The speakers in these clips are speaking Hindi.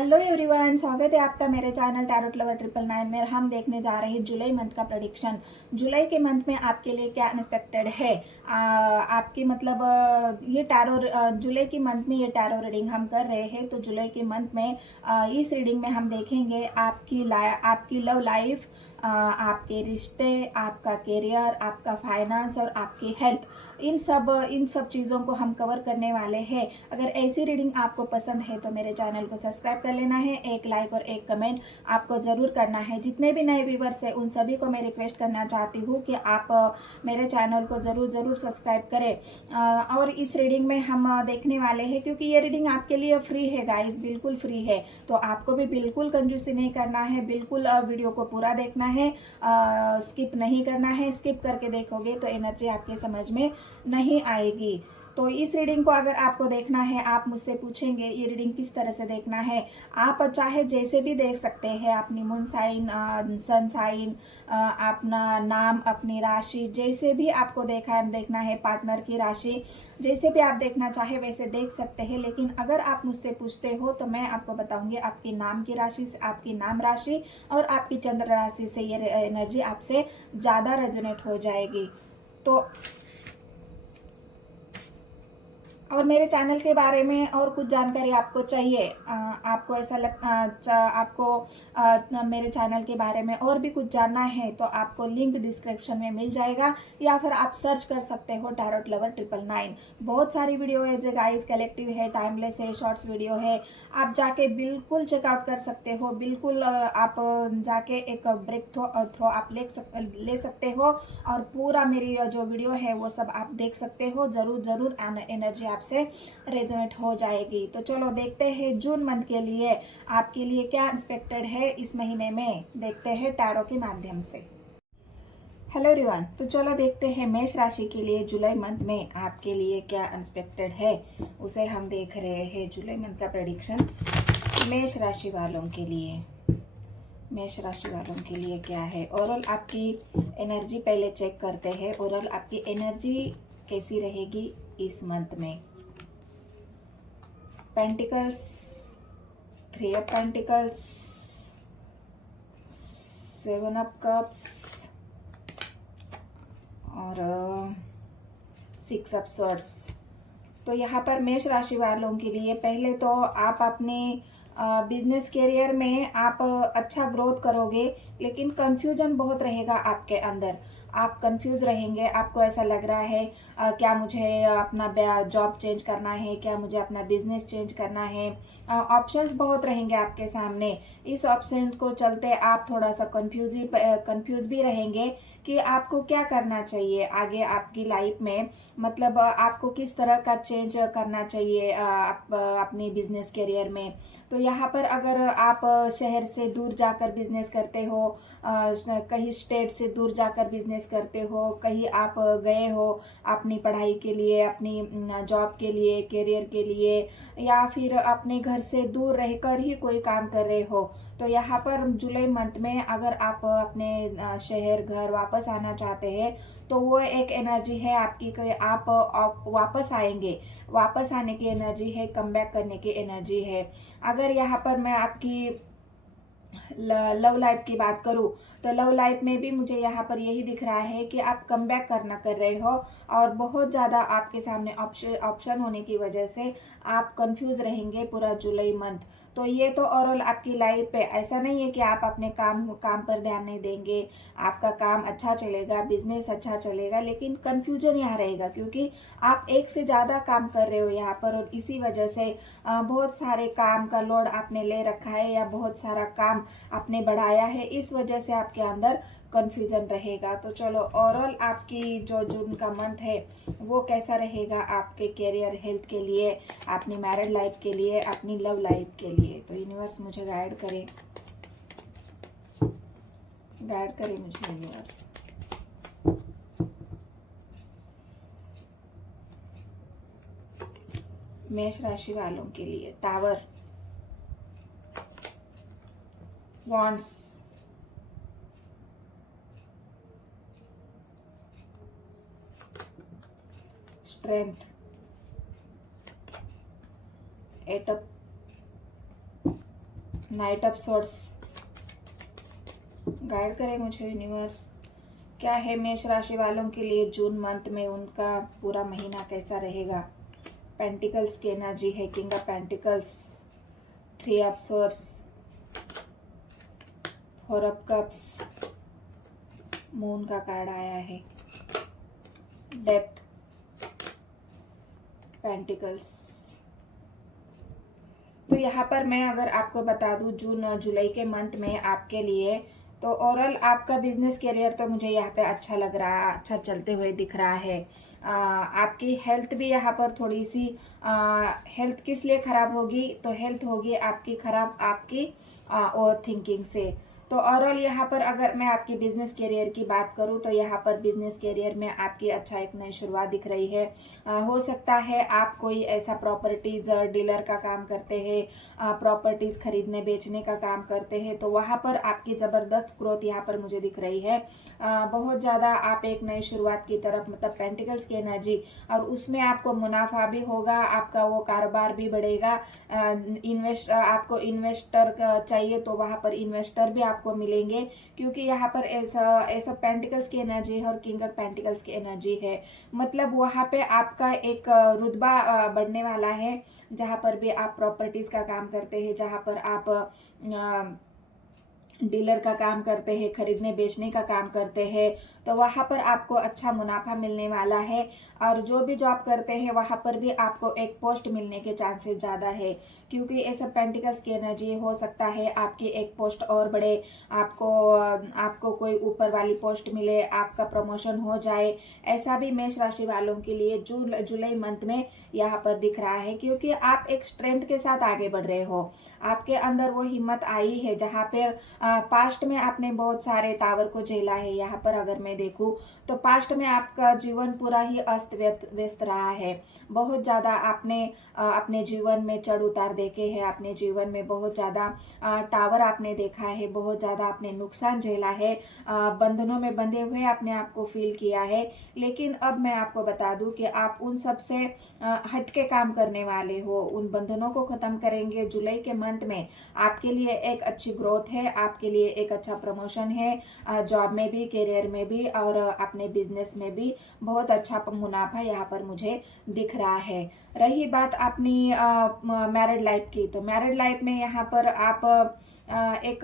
हेलो एवरीवन, स्वागत है आपका मेरे चैनल टैरोट लवर 999 में। हम देखने जा रहे हैं जुलाई मंथ का प्रेडिक्शन। जुलाई के मंथ में आपके लिए क्या अनएक्सपेक्टेड है। आपकी मतलब ये टैरो जुलाई के मंथ में ये टैरो रीडिंग हम कर रहे हैं। तो जुलाई के मंथ में इस रीडिंग में हम देखेंगे आपकी लव लाइफ, आपके रिश्ते, आपका करियर, आपका फाइनेंस और आपकी हेल्थ, इन सब चीज़ों को हम कवर करने वाले हैं। अगर ऐसी रीडिंग आपको पसंद है तो मेरे चैनल को सब्सक्राइब कर लेना है। एक लाइक और एक कमेंट आपको ज़रूर करना है। जितने भी नए व्यूवर्स हैं उन सभी को मैं रिक्वेस्ट करना चाहती हूँ कि आप मेरे चैनल को ज़रूर सब्सक्राइब करें। और इस रीडिंग में हम देखने वाले हैं, क्योंकि ये रीडिंग आपके लिए फ्री है गाइस, बिल्कुल फ्री है। तो आपको भी बिल्कुल कंजूसी नहीं करना है, बिल्कुल वीडियो को पूरा देखना है, स्किप नहीं करना है। स्किप करके देखोगे तो एनर्जी आपके समझ में नहीं आएगी। तो इस रीडिंग को अगर आपको देखना है, आप मुझसे पूछेंगे ये रीडिंग किस तरह से देखना है। आप चाहे जैसे भी देख सकते हैं, अपनी मून साइन, सन साइन, अपना नाम, अपनी राशि, जैसे भी आपको देखना है, पार्टनर की राशि, जैसे भी आप देखना चाहे वैसे देख सकते हैं। लेकिन अगर आप मुझसे पूछते हो तो मैं आपको बताऊंगी आपकी नाम की राशि से, आपकी नाम राशि और आपकी चंद्र राशि से ये एनर्जी आपसे ज़्यादा रेजोनेट हो जाएगी। तो और मेरे चैनल के बारे में और कुछ जानकारी आपको चाहिए, आपको ऐसा आपको मेरे चैनल के बारे में और भी कुछ जानना है तो आपको लिंक डिस्क्रिप्शन में मिल जाएगा, या फिर आप सर्च कर सकते हो टैरोट लवर 999। बहुत सारी वीडियो है जो गाइस कलेक्टिव है, टाइमलेस है, शॉर्ट्स वीडियो है। आप जाके बिल्कुल चेकआउट कर सकते हो, बिल्कुल आप जाके एक ब्रेक थ्रो आप ले सकते हो और पूरा मेरी जो वीडियो है वो सब आप देख सकते हो। जरूर एनर्जी आपसे रेजोनेट हो जाएगी। तो चलो देखते हैं जून मंथ के लिए आपके लिए क्या एक्सपेक्टेड है इस महीने में, देखते हैं टैरो के माध्यम से। हेलो एवरीवन, तो चलो देखते हैं मेष राशि के लिए जुलाई मंथ में आपके लिए क्या अनएक्सपेक्टेड है, उसे हम देख रहे हैं। जुलाई मंथ का प्रेडिक्शन मेष राशि वालों के लिए, मेष राशि वालों के लिए क्या है। ओवरऑल आपकी एनर्जी पहले चेक करते हैं। ओवरऑल आपकी एनर्जी कैसी रहेगी इस मंथ में। Pentacles, 3 of pentacles, 7 of cups और 6 ऑफ स्वॉर्ड्स। तो यहाँ पर मेष राशि वालों के लिए पहले तो आप अपने बिजनेस करियर में आप अच्छा ग्रोथ करोगे, लेकिन कंफ्यूजन बहुत रहेगा आपके अंदर। आप कंफ्यूज रहेंगे, आपको ऐसा लग रहा है क्या मुझे अपना जॉब चेंज करना है, क्या मुझे अपना बिजनेस चेंज करना है। ऑप्शंस बहुत रहेंगे आपके सामने। इस ऑप्शन को चलते आप थोड़ा सा कंफ्यूज भी रहेंगे कि आपको क्या करना चाहिए आगे आपकी लाइफ में। मतलब आपको किस तरह का चेंज करना चाहिए अपने बिजनेस करियर में। तो यहाँ पर अगर आप शहर से दूर जाकर बिजनेस करते हो, कहीं स्टेट से दूर जाकर बिजनेस करते हो, कहीं आप गए हो अपनी पढ़ाई के लिए, अपनी जॉब के लिए, करियर के लिए, या फिर अपने घर से दूर रहकर ही कोई काम कर रहे हो, तो यहाँ पर जुलाई मंथ में अगर आप अपने शहर घर वापस आना चाहते हैं तो वो एक एनर्जी है आपकी कि आप वापस आएंगे। वापस आने की एनर्जी है, कम बैक करने की एनर्जी है। अगर यहाँ पर मैं आपकी लव लाइफ की बात करूं तो लव लाइफ में भी मुझे यहाँ पर यही दिख रहा है कि आप कम बैक कर रहे हो और बहुत ज़्यादा आपके सामने ऑप्शन होने की वजह से आप कंफ्यूज रहेंगे पूरा जुलाई मंथ। तो ये तो ओवरऑल आपकी लाइफ पे ऐसा नहीं है कि आप अपने काम पर ध्यान नहीं देंगे, आपका काम अच्छा चलेगा, बिजनेस अच्छा चलेगा, लेकिन कंफ्यूजन यहाँ रहेगा क्योंकि आप एक से ज़्यादा काम कर रहे हो यहाँ पर, और इसी वजह से बहुत सारे काम का लोड आपने ले रखा है या बहुत सारा काम आपने बढ़ाया है, इस वजह से आपके अंदर कंफ्यूजन रहेगा। तो चलो ओवरऑल आपकी जो जून का मंथ है वो कैसा रहेगा आपके करियर, हेल्थ के लिए, अपनी मैरिड लाइफ के लिए, अपनी लव लाइफ के लिए। तो यूनिवर्स मुझे गाइड करे मुझे यूनिवर्स। मेष राशि वालों के लिए tower, wands, strength, 8 of night of swords, guide करें मुझे यूनिवर्स, क्या है मेष राशि वालों के लिए जून मंथ में, उनका पूरा महीना कैसा रहेगा। पेंटिकल्स की एनर्जी है, king of pentacles, 3 of swords, 4 of cups, moon का कार्ड आया है, डेथ, पेंटिकल्स। तो यहाँ पर मैं अगर आपको बता दूँ जून जुलाई के मंथ में आपके लिए, तो ओवरऑल आपका बिजनेस करियर तो मुझे यहाँ पे अच्छा लग रहा है, अच्छा चलते हुए दिख रहा है। आपकी हेल्थ भी यहाँ पर थोड़ी सी, हेल्थ किस लिए ख़राब होगी, तो हेल्थ होगी आपकी ख़राब आपकी ओवर थिंकिंग से। तो ओवरऑल यहाँ पर अगर मैं आपकी बिजनेस करियर की बात करूँ तो यहाँ पर बिजनेस करियर में आपकी अच्छा एक नई शुरुआत दिख रही है। हो सकता है आप कोई ऐसा प्रॉपर्टीज डीलर का काम करते हैं, प्रॉपर्टीज खरीदने बेचने का काम करते हैं, तो वहाँ पर आपकी ज़बरदस्त ग्रोथ यहाँ पर मुझे दिख रही है। बहुत ज़्यादा आप एक नई शुरुआत की तरफ, मतलब पेंटिकल्स की एनर्जी, और उसमें आपको मुनाफा भी होगा, आपका वो कारोबार भी बढ़ेगा। आपको इन्वेस्टर चाहिए तो वहाँ पर इन्वेस्टर भी आपको मिलेंगे, क्योंकि यहाँ पर ऐसा पेंटिकल्स की एनर्जी है और किंग ऑफ पेंटिकल्स की एनर्जी है। मतलब वहाँ पे आपका एक रुतबा बढ़ने वाला है, जहाँ पर भी आप प्रॉपर्टीज का काम करते हैं, जहाँ पर आप डीलर का काम करते हैं, खरीदने बेचने का काम करते हैं, तो वहाँ पर आपको अच्छा मुनाफा मिलने वाला है। और जो भी जॉब करते हैं वहाँ पर भी आपको एक पोस्ट मिलने के चांसेस ज़्यादा है, क्योंकि ये सब पेंटिकल्स की एनर्जी। हो सकता है आपकी एक पोस्ट और बढ़े, आपको कोई ऊपर वाली पोस्ट मिले, आपका प्रमोशन हो जाए। ऐसा भी मेष राशि वालों के लिए जुलाई मंथ में यहाँ पर दिख रहा है, क्योंकि आप एक स्ट्रेंथ के साथ आगे बढ़ रहे हो, आपके अंदर वो हिम्मत आई है। जहाँ पर पास्ट में आपने बहुत सारे टावर को झेला है, यहाँ पर अगर मैं देखूं तो पास्ट में आपका जीवन पूरा ही अस्त व्यस्त रहा है। बहुत ज़्यादा आपने अपने जीवन में चढ़ उतार देखे हैं, अपने जीवन में बहुत ज़्यादा टावर आपने देखा है, बहुत ज़्यादा आपने नुकसान झेला है, बंधनों में बंधे हुए अपने आप को फील किया है। लेकिन अब मैं आपको बता दूं कि आप उन सब से हट के काम करने वाले हो, उन बंधनों को ख़त्म करेंगे। जुलाई के मंथ में आपके लिए एक अच्छी ग्रोथ है, आपके लिए एक अच्छा प्रमोशन है, जॉब में भी, करियर में भी और अपने बिजनेस में भी बहुत अच्छा मुनाफा यहाँ पर मुझे दिख रहा है। रही बात अपनी मैरिड लाइफ की, तो मैरिड लाइफ में यहाँ पर आप एक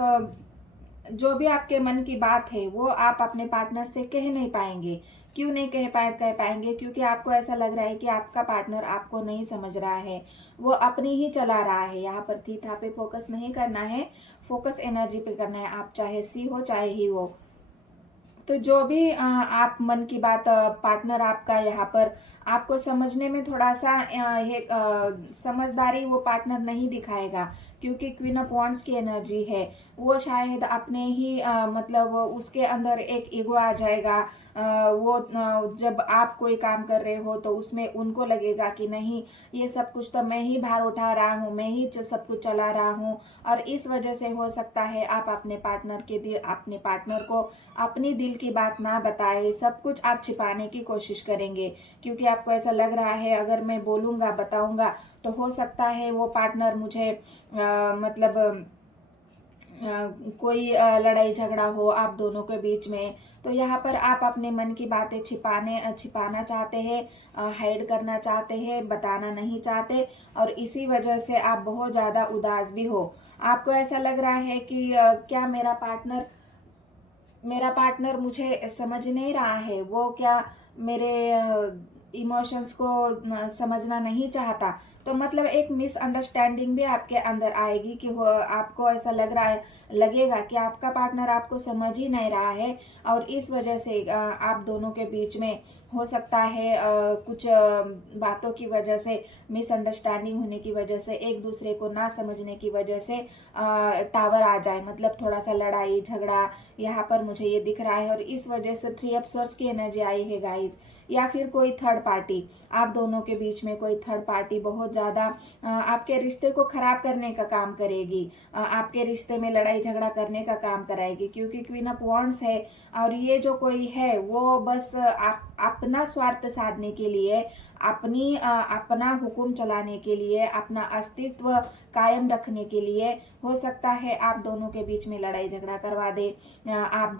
जो भी आपके मन की बात है वो आप अपने पार्टनर से कह नहीं पाएंगे। क्यों नहीं कह पाएंगे? क्योंकि आपको ऐसा लग रहा है कि आपका पार्टनर आपको नहीं समझ रहा है, वो अपनी ही चला रहा है। यहाँ पर थीथा पे फोकस नहीं करना है, फोकस एनर्जी पे करना है। आप चाहे सी हो चाहे ही हो, तो जो भी आप मन की बात, पार्टनर आपका यहाँ पर आपको समझने में थोड़ा सा ये समझदारी वो पार्टनर नहीं दिखाएगा, क्योंकि क्वीन ऑफ वांड्स की एनर्जी है। वो शायद अपने ही मतलब उसके अंदर एक ईगो आ जाएगा। वो जब आप कोई काम कर रहे हो तो उसमें उनको लगेगा कि नहीं, ये सब कुछ तो मैं ही भार उठा रहा हूँ, मैं ही सब कुछ चला रहा हूँ। और इस वजह से हो सकता है आप अपने पार्टनर को अपनी दिल की बात ना बताए, सब कुछ आप छिपाने की कोशिश करेंगे, क्योंकि आपको ऐसा लग रहा है अगर मैं बोलूँगा, बताऊँगा तो हो सकता है वो पार्टनर मुझे मतलब कोई लड़ाई झगड़ा हो आप दोनों के बीच में। तो यहाँ पर आप अपने मन की बातें छिपाना चाहते हैं, हाइड करना चाहते हैं, बताना नहीं चाहते, और इसी वजह से आप बहुत ज़्यादा उदास भी हो। आपको ऐसा लग रहा है कि क्या मेरा पार्टनर मुझे समझ नहीं रहा है, वो क्या मेरे इमोशंस को समझना नहीं चाहता। तो मतलब एक मिसअंडरस्टैंडिंग भी आपके अंदर आएगी कि वो आपको ऐसा लगेगा कि आपका पार्टनर आपको समझ ही नहीं रहा है, और इस वजह से आप दोनों के बीच में हो सकता है कुछ बातों की वजह से, मिसअंडरस्टैंडिंग होने की वजह से, एक दूसरे को ना समझने की वजह से टावर आ जाए, मतलब थोड़ा सा लड़ाई झगड़ा यहाँ पर मुझे ये दिख रहा है। और इस वजह से 3 ऑफ स्वॉर्ड्स की एनर्जी आई है गाइस, या फिर कोई थर्ड पार्टी, आप दोनों के बीच में कोई थर्ड पार्टी बहुत ज़्यादा आपके रिश्ते को खराब करने का काम करेगी, आपके रिश्ते में लड़ाई झगड़ा करने का काम कराएगी, क्योंकि क्वीन ऑफ वांड्स है और ये जो कोई है वो बस अपना स्वार्थ साधने के लिए, अपना हुक्म चलाने के लिए, अपना अस्तित्व कायम रखने के लिए हो सकता है आप दोनों के बीच में लड़ाई झगड़ा करवा दे, आप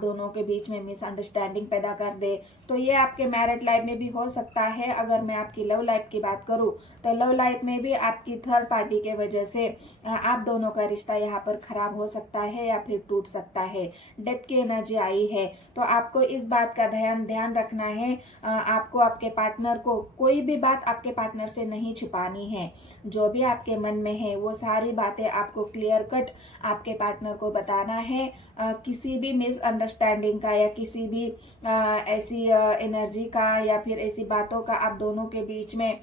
दोनों के बीच में मिसअंडरस्टैंडिंग पैदा कर दे। तो ये आपके मैरिड लाइफ में भी हो सकता है। अगर मैं आपकी लव लाइफ की बात करूं तो लव लाइफ में भी आपकी थर्ड पार्टी के वजह से आप दोनों का रिश्ता यहाँ पर खराब हो सकता है या फिर टूट सकता है। डेथ की एनर्जी आई है, तो आपको इस बात का ध्यान रखना है। आपको आपके पार्टनर को कोई भी बात आपके पार्टनर से नहीं छुपानी है। जो भी आपके मन में है वो सारी बातें आपको क्लियर कट आपके पार्टनर को बताना है। किसी भी मिसअंडरस्टैंडिंग का या किसी भी ऐसी एनर्जी का या फिर ऐसी बातों का आप दोनों के बीच में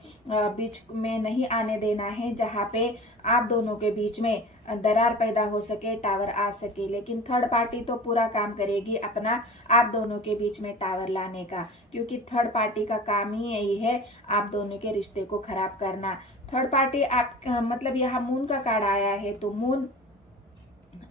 नहीं आने देना है जहाँ पे आप दोनों के बीच में दरार पैदा हो सके, टावर आ सके। लेकिन थर्ड पार्टी तो पूरा काम करेगी अपना आप दोनों के बीच में टावर लाने का, क्योंकि थर्ड पार्टी का काम ही यही है आप दोनों के रिश्ते को खराब करना। थर्ड पार्टी आप मतलब यहाँ मून का कार्ड आया है, तो मून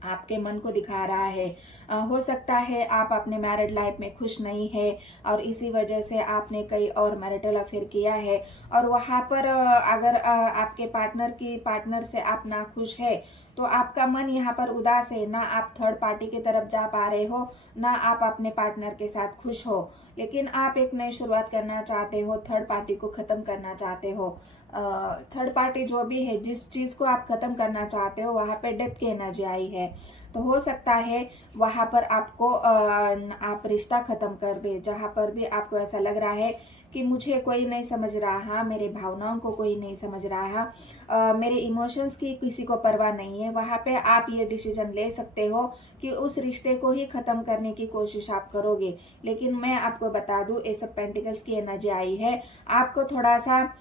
आपके मन को दिखा रहा है। हो सकता है आप अपने मैरिड लाइफ में खुश नहीं है और इसी वजह से आपने कई और मैरिटल अफेयर किया है, और वहाँ पर अगर आपके पार्टनर से आप ना खुश है तो आपका मन यहाँ पर उदास है। ना आप थर्ड पार्टी की तरफ जा पा रहे हो, ना आप अपने पार्टनर के साथ खुश हो, लेकिन आप एक नई शुरुआत करना चाहते हो, थर्ड पार्टी को ख़त्म करना चाहते हो। थर्ड पार्टी जो भी है, जिस चीज़ को आप ख़त्म करना चाहते हो वहाँ पे डेथ की एनर्जी आई है, तो हो सकता है वहाँ पर आपको आप रिश्ता ख़त्म कर दे। जहाँ पर भी आपको ऐसा लग रहा है कि मुझे कोई नहीं समझ रहा, मेरे भावनाओं को कोई नहीं समझ रहा, मेरे इमोशंस की किसी को परवाह नहीं है, वहाँ पे आप ये डिसीजन ले सकते हो कि उस रिश्ते को ही ख़त्म करने की कोशिश आप करोगे। लेकिन मैं आपको बता दूँ, एस ऑफ पेंटिकल्स की एनर्जी आई है, आपको थोड़ा सा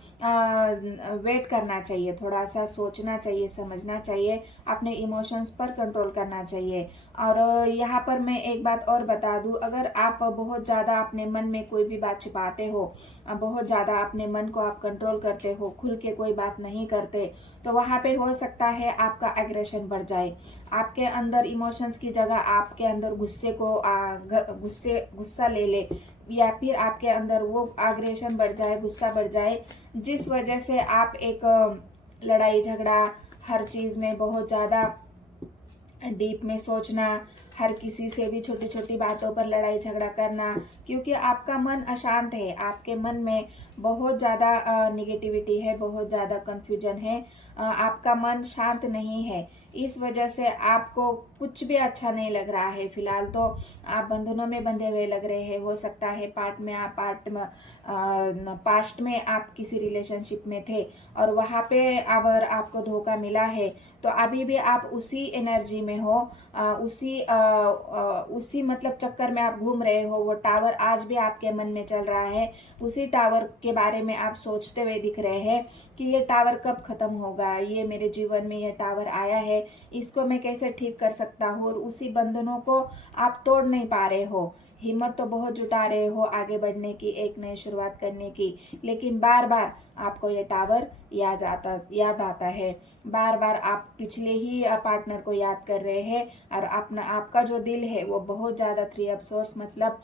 वेट करना चाहिए, थोड़ा सा सोचना चाहिए, समझना चाहिए, अपने इमोशंस पर कंट्रोल करना चाहिए। और यहाँ पर मैं एक बात और बता दूँ, अगर आप बहुत ज़्यादा अपने मन में कोई भी बात छिपाते हो, बहुत ज़्यादा अपने मन को आप कंट्रोल करते हो, खुल के कोई बात नहीं करते, तो वहाँ पे हो सकता है आपका एग्रेशन बढ़ जाए। आपके अंदर इमोशंस की जगह आपके अंदर गुस्सा ले या फिर आपके अंदर वो एग्रेशन बढ़ जाए, गुस्सा बढ़ जाए, जिस वजह से आप एक लड़ाई झगड़ा, हर चीज़ में बहुत ज़्यादा डीप में सोचना, हर किसी से भी छोटी छोटी बातों पर लड़ाई झगड़ा करना, क्योंकि आपका मन अशांत है, आपके मन में बहुत ज़्यादा निगेटिविटी है, बहुत ज़्यादा कन्फ्यूजन है, आपका मन शांत नहीं है। इस वजह से आपको कुछ भी अच्छा नहीं लग रहा है। फिलहाल तो आप बंधनों में बंधे हुए लग रहे हैं। हो सकता है पास्ट में आप किसी रिलेशनशिप में थे और वहाँ पे अगर आपको धोखा मिला है तो अभी भी आप उसी एनर्जी में हो, उसी मतलब चक्कर में आप घूम रहे हो। वो टावर आज भी आपके मन में चल रहा है, उसी टावर के बारे में आप सोचते हुए दिख रहे हैं कि ये टावर कब खत्म होगा, ये मेरे जीवन में ये टावर आया है, इसको मैं कैसे ठीक कर सकता हूँ, और उसी बंधनों को आप तोड़ नहीं पा रहे हो। हिम्मत तो बहुत जुटा रहे हो आगे बढ़ने की, एक नई शुरुआत करने की, लेकिन बार बार आपको ये टावर याद आता है, बार बार आप पिछले ही पार्टनर को याद कर रहे हैं, और आपका जो दिल है वो बहुत ज़्यादा 3 ऑफ सोर्स मतलब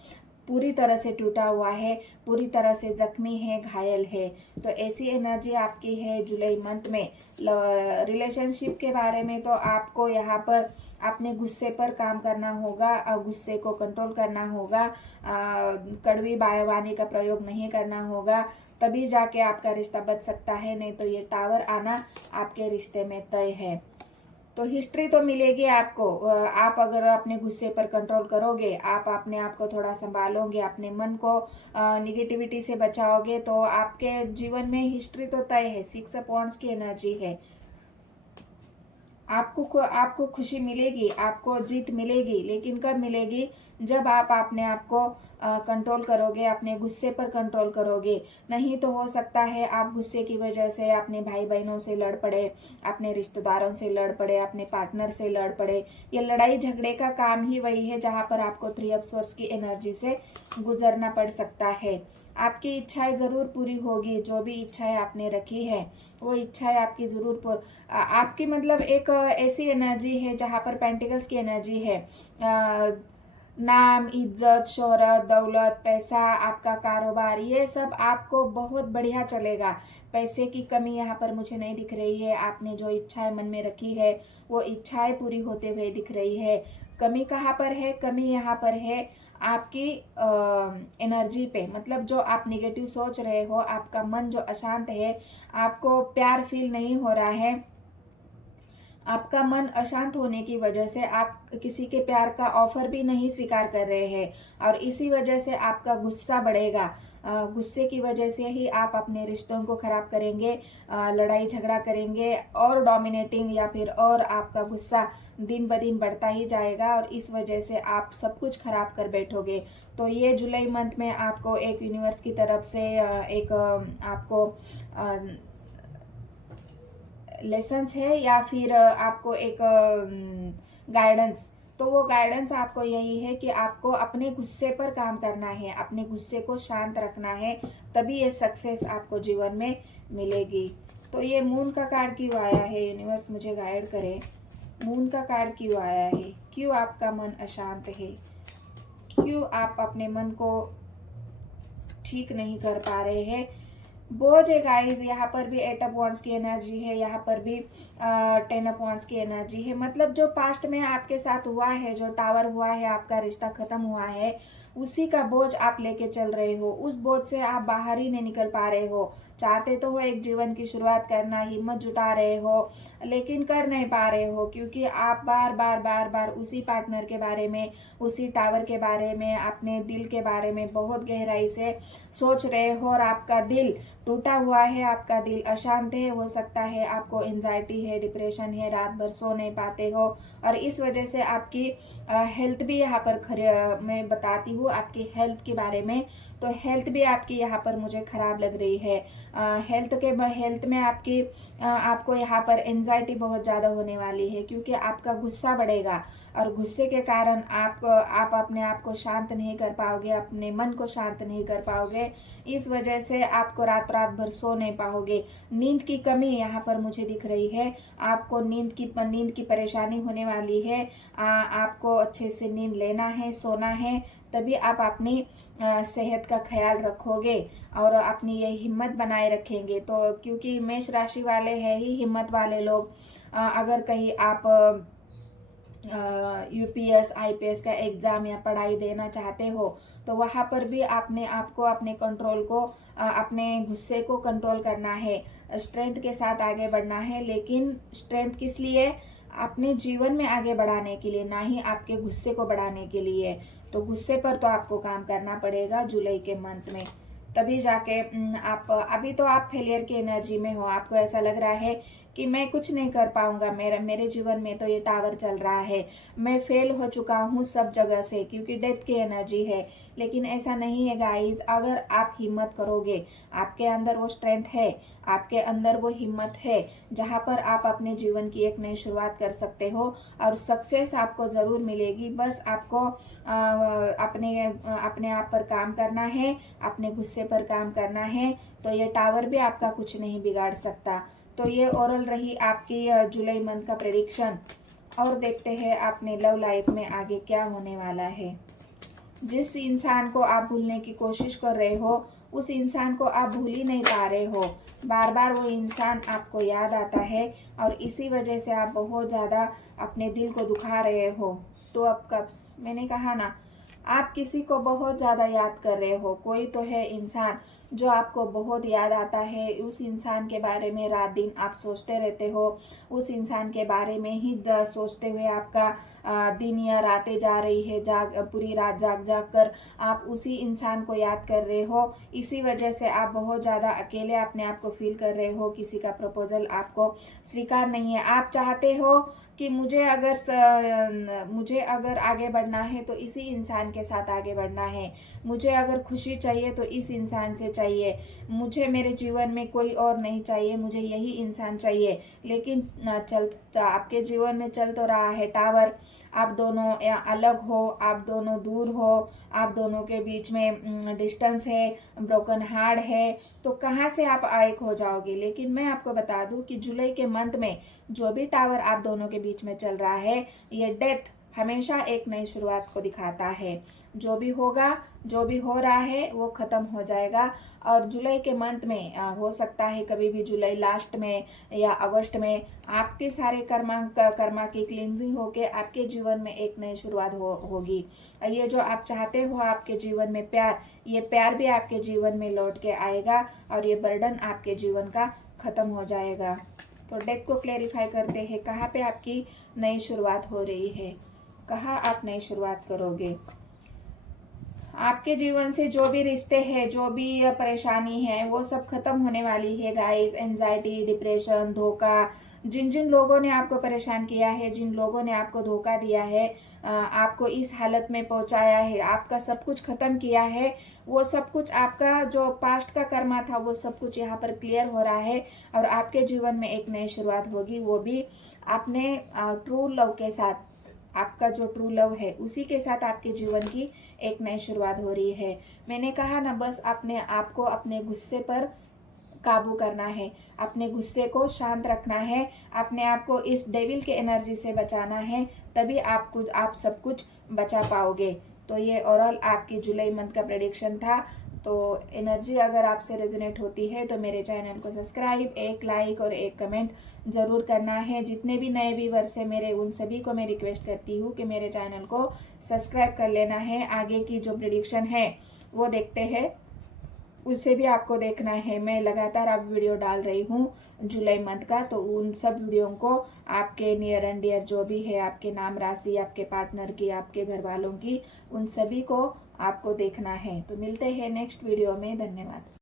पूरी तरह से टूटा हुआ है, पूरी तरह से जख्मी है, घायल है। तो ऐसी एनर्जी आपकी है जुलाई मंथ में। रिलेशनशिप के बारे में तो आपको यहाँ पर अपने गुस्से पर काम करना होगा, गुस्से को कंट्रोल करना होगा, कड़वी वाणी का प्रयोग नहीं करना होगा, तभी जाके आपका रिश्ता बच सकता है, नहीं तो ये टावर आना आपके रिश्ते में तय है। तो हिस्ट्री तो मिलेगी आपको, आप अगर अपने गुस्से पर कंट्रोल करोगे, आप अपने आप को थोड़ा संभालोगे, अपने मन को निगेटिविटी से बचाओगे, तो आपके जीवन में हिस्ट्री तो तय है। 6 ऑफ वांड्स की एनर्जी है। आपको खुशी मिलेगी, आपको जीत मिलेगी, लेकिन कब मिलेगी? जब आप अपने आप को कंट्रोल करोगे, अपने गुस्से पर कंट्रोल करोगे। नहीं तो हो सकता है आप गुस्से की वजह से अपने भाई बहनों से लड़ पड़े, अपने रिश्तेदारों से लड़ पड़े, अपने पार्टनर से लड़ पड़े। ये लड़ाई झगड़े का काम ही वही है जहाँ पर आपको 3 ऑफ सोर्स की एनर्जी से गुजरना पड़ सकता है। आपकी इच्छाएं ज़रूर पूरी होगी, जो भी इच्छाएं आपने रखी है वो इच्छाएं आपकी ज़रूर आपकी मतलब एक ऐसी एनर्जी है जहाँ पर पेंटिकल्स की एनर्जी है। नाम, इज्जत, शोहरत, दौलत, पैसा, आपका कारोबार, ये सब आपको बहुत बढ़िया चलेगा। पैसे की कमी यहाँ पर मुझे नहीं दिख रही है। आपने जो इच्छाएं मन में रखी है वो इच्छाएं पूरी होते हुए दिख रही है। कमी कहाँ पर है? कमी यहाँ पर है आपकी एनर्जी पे। मतलब जो आप निगेटिव सोच रहे हो, आपका मन जो अशांत है, आपको प्यार फील नहीं हो रहा है, आपका मन अशांत होने की वजह से आप किसी के प्यार का ऑफर भी नहीं स्वीकार कर रहे हैं और इसी वजह से आपका गुस्सा बढ़ेगा। गुस्से की वजह से ही आप अपने रिश्तों को खराब करेंगे, लड़ाई झगड़ा करेंगे और डोमिनेटिंग, या फिर और आपका गुस्सा दिन ब दिन बढ़ता ही जाएगा और इस वजह से आप सब कुछ खराब कर बैठोगे। तो ये जुलाई मंथ में आपको एक यूनिवर्स की तरफ से एक आपको लेसन्स है या फिर आपको एक गाइडेंस। तो वो गाइडेंस आपको यही है कि आपको अपने गुस्से पर काम करना है, अपने गुस्से को शांत रखना है, तभी ये सक्सेस आपको जीवन में मिलेगी। तो ये मून का कार्ड क्यों आया है? यूनिवर्स मुझे गाइड करे, मून का कार्ड क्यों आया है? क्यों आपका मन अशांत है? क्यों आप अपने मन को ठीक नहीं कर पा रहे हैं? बोझ है गाइस। यहाँ पर भी 8 ऑफ वांड्स की एनर्जी है, यहाँ पर भी 10 ऑफ वांड्स की एनर्जी है। मतलब जो पास्ट में आपके साथ हुआ है, जो टावर हुआ है, आपका रिश्ता खत्म हुआ है, उसी का बोझ आप लेके चल रहे हो। उस बोझ से आप बाहर ही नहीं निकल पा रहे हो। चाहते तो हो एक जीवन की शुरुआत करना, हिम्मत जुटा रहे हो, लेकिन कर नहीं पा रहे हो क्योंकि आप बार बार उसी पार्टनर के बारे में, उसी टावर के बारे में, अपने दिल के बारे में बहुत गहराई से सोच रहे हो और आपका दिल टूटा हुआ है, आपका दिल अशांत है। हो सकता है आपको एंजाइटी है, डिप्रेशन है, रात भर सो नहीं पाते हो और इस वजह से आपकी हेल्थ भी यहाँ पर मैं बताती हूँ आपकी हेल्थ के बारे में। तो हेल्थ भी आपकी यहाँ पर मुझे खराब लग रही है। हेल्थ में आपकी आपको यहाँ पर एंजाइटी बहुत ज़्यादा होने वाली है क्योंकि आपका गुस्सा बढ़ेगा और गुस्से के कारण आप अपने आप को शांत नहीं कर पाओगे, अपने मन को शांत नहीं कर पाओगे। इस वजह से आपको रात भर सो नहीं पाओगे। नींद की कमी यहाँ पर मुझे दिख रही है। आपको नींद की परेशानी होने वाली है। आपको अच्छे से नींद लेना है, सोना है, तभी आप अपनी सेहत का ख्याल रखोगे और अपनी ये हिम्मत बनाए रखेंगे। तो क्योंकि मेष राशि वाले हैं ही हिम्मत वाले लोग। अगर कहीं आप यूपीएस आईपीएस का एग्ज़ाम या पढ़ाई देना चाहते हो तो वहाँ पर भी आपने आपको अपने कंट्रोल को, अपने गुस्से को कंट्रोल करना है, स्ट्रेंथ के साथ आगे बढ़ना है। लेकिन स्ट्रेंथ किस लिए? अपने जीवन में आगे बढ़ाने के लिए, ना ही आपके गुस्से को बढ़ाने के लिए। तो गुस्से पर तो आपको काम करना पड़ेगा जुलाई के मंथ में, तभी जाके आप, अभी तो आप फेलियर की एनर्जी में हो। आपको ऐसा लग रहा है कि मैं कुछ नहीं कर पाऊंगा, मेरे जीवन में तो ये टावर चल रहा है, मैं फेल हो चुका हूँ सब जगह से, क्योंकि डेथ की एनर्जी है। लेकिन ऐसा नहीं है गाइस। अगर आप हिम्मत करोगे, आपके अंदर वो स्ट्रेंथ है, आपके अंदर वो हिम्मत है जहाँ पर आप अपने जीवन की एक नई शुरुआत कर सकते हो और सक्सेस आपको ज़रूर मिलेगी। बस आपको अपने आप पर काम करना है, अपने गुस्से पर काम करना है। तो ये टावर भी आपका कुछ नहीं बिगाड़ सकता। तो ये ओरल रही आपकी जुलाई मंथ का प्रेडिक्शन। और देखते हैं आपने लव लाइफ में आगे क्या होने वाला है। जिस इंसान को आप भूलने की कोशिश कर रहे हो, उस इंसान को आप भूल ही नहीं पा रहे हो। बार बार वो इंसान आपको याद आता है और इसी वजह से आप बहुत ज़्यादा अपने दिल को दुखा रहे हो। तो अब कप्स, मैंने कहा ना, आप किसी को बहुत ज़्यादा याद कर रहे हो। कोई तो है इंसान जो आपको बहुत याद आता है, उस इंसान के बारे में रात दिन आप सोचते रहते हो, उस इंसान के बारे में ही सोचते हुए आपका दिन या रातें जा रही है, पूरी रात जाग कर आप उसी इंसान को याद कर रहे हो। इसी वजह से आप बहुत ज़्यादा अकेले अपने आप को फील कर रहे हो। किसी का प्रपोजल आपको स्वीकार नहीं है। आप चाहते हो कि मुझे अगर आगे बढ़ना है तो इसी इंसान के साथ आगे बढ़ना है, मुझे अगर खुशी चाहिए तो इस इंसान से चाहिए, मुझे मेरे जीवन में कोई और नहीं चाहिए, मुझे यही इंसान चाहिए। लेकिन आपके जीवन में चल तो रहा है टावर, आप दोनों या अलग हो, आप दोनों दूर हो, आप दोनों के बीच में डिस्टेंस है, ब्रोकन हार्ट है, तो कहाँ से आप एक हो जाओगे। लेकिन मैं आपको बता दूं कि जुलाई के मंथ में जो भी टावर आप दोनों के बीच में चल रहा है, ये डेथ हमेशा एक नई शुरुआत को दिखाता है। जो भी होगा, जो भी हो रहा है वो खत्म हो जाएगा। और जुलाई के मंथ में हो सकता है कभी भी जुलाई लास्ट में या अगस्त में आपके सारे कर्मा की क्लींजिंग होके आपके जीवन में एक नई शुरुआत होगी। ये जो आप चाहते हो आपके जीवन में प्यार, ये प्यार भी आपके जीवन में लौट के आएगा और ये बर्डन आपके जीवन का खत्म हो जाएगा। तो डेथ को क्लेरिफाई करते हैं, कहाँ पे आपकी नई शुरुआत हो रही है, कहाँ आप नई शुरुआत करोगे। आपके जीवन से जो भी रिश्ते हैं, जो भी परेशानी है, वो सब खत्म होने वाली है गाइस। एंजाइटी, डिप्रेशन, धोखा, जिन जिन लोगों ने आपको परेशान किया है, जिन लोगों ने आपको धोखा दिया है, आपको इस हालत में पहुंचाया है, आपका सब कुछ खत्म किया है, वो सब कुछ आपका जो पास्ट का कर्मा था वो सब कुछ यहाँ पर क्लियर हो रहा है और आपके जीवन में एक नई शुरुआत होगी। वो भी आपने ट्रू लव के साथ, आपका जो ट्रू लव है उसी के साथ आपके जीवन की एक नई शुरुआत हो रही है। मैंने कहा ना, बस अपने आप को अपने गुस्से पर काबू करना है, अपने गुस्से को शांत रखना है, अपने आप को इस डेविल के एनर्जी से बचाना है, तभी आप सब कुछ बचा पाओगे। तो ये ओवरऑल आपकी जुलाई मंथ का प्रेडिक्शन था। तो एनर्जी अगर आपसे रेजोनेट होती है तो मेरे चैनल को सब्सक्राइब, एक लाइक और एक कमेंट जरूर करना है। जितने भी नए व्यूअर्स हैं मेरे, उन सभी को मैं रिक्वेस्ट करती हूँ कि मेरे चैनल को सब्सक्राइब कर लेना है। आगे की जो प्रेडिक्शन है वो देखते हैं, उससे भी आपको देखना है। मैं लगातार अब वीडियो डाल रही हूँ जुलाई मंथ का, तो उन सब वीडियो को आपके नियर एंड डियर जो भी है, आपके नाम राशि, आपके पार्टनर की, आपके घर वालों की, उन सभी को आपको देखना है। तो मिलते हैं नेक्स्ट वीडियो में। धन्यवाद।